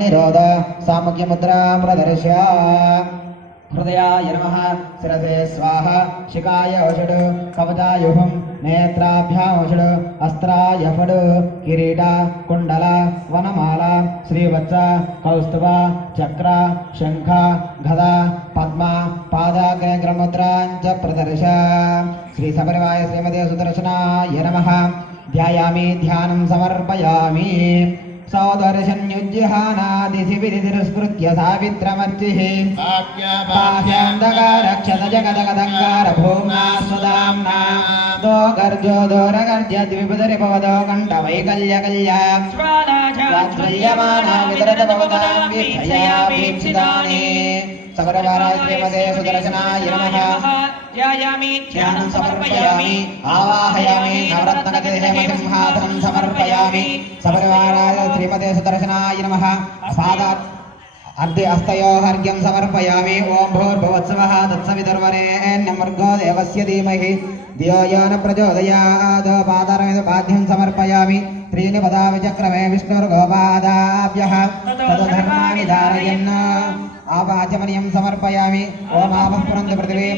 निरोध सामुख्यमुद्रा प्रदर्श्य हृदयाय नमः शिरसे स्वाहा शिखाय औषध कवचायुहं नेत्राभ्याम् औषध अस्त्राय फड किरीट कुंडल वनमाला श्रीवत्स कौस्तुभ चक्र शंख गदा पद्म पादाग्रमुद्राञ्च प्रदर्श श्री सपरिवार श्रीमते सुदर्शनाय नमः ध्यायामि ध्यानं समर्पयामि सौदर्शन्युज्जिहानादिशिविरितिरस्कृत्य सावित्रमर्चिः पाह्यान्धकारक्षत जगदगदङ्गार भूम्ना सुदाम्ना दो गर्जो दोरगर्ज्य द्विपदरिभवदो कण्ठवैकल्यकल्या वात्सल्यमाना वितरत भवतां वीक्षयाभीप्सितानि सकलवाराय श्रीमते सुदर्शनाय नमः ध्यायामि ध्यानं समर्पयामि आवाहयामि नवरत्नगतिसिंहासनं समर्पयामि सपरिवाराय श्रीमते सुदर्शनाय नमः पादात् अर्धे हस्तयोः अर्घ्यं समर्पयामि ओं भूर्भुवत्सवः तत्सवितुर्वरेण्यं देवस्य धीमहि धियो यो न प्रचोदयात् पादारविदपाद्यं समर्पयामि त्रीणि पदानि चक्रमे विष्णुर्गोपादाभ्यः तदधर्माणि धारयन् आवाचमनीयं समर्पयामि ओम आपः पुनन्द पृथिवी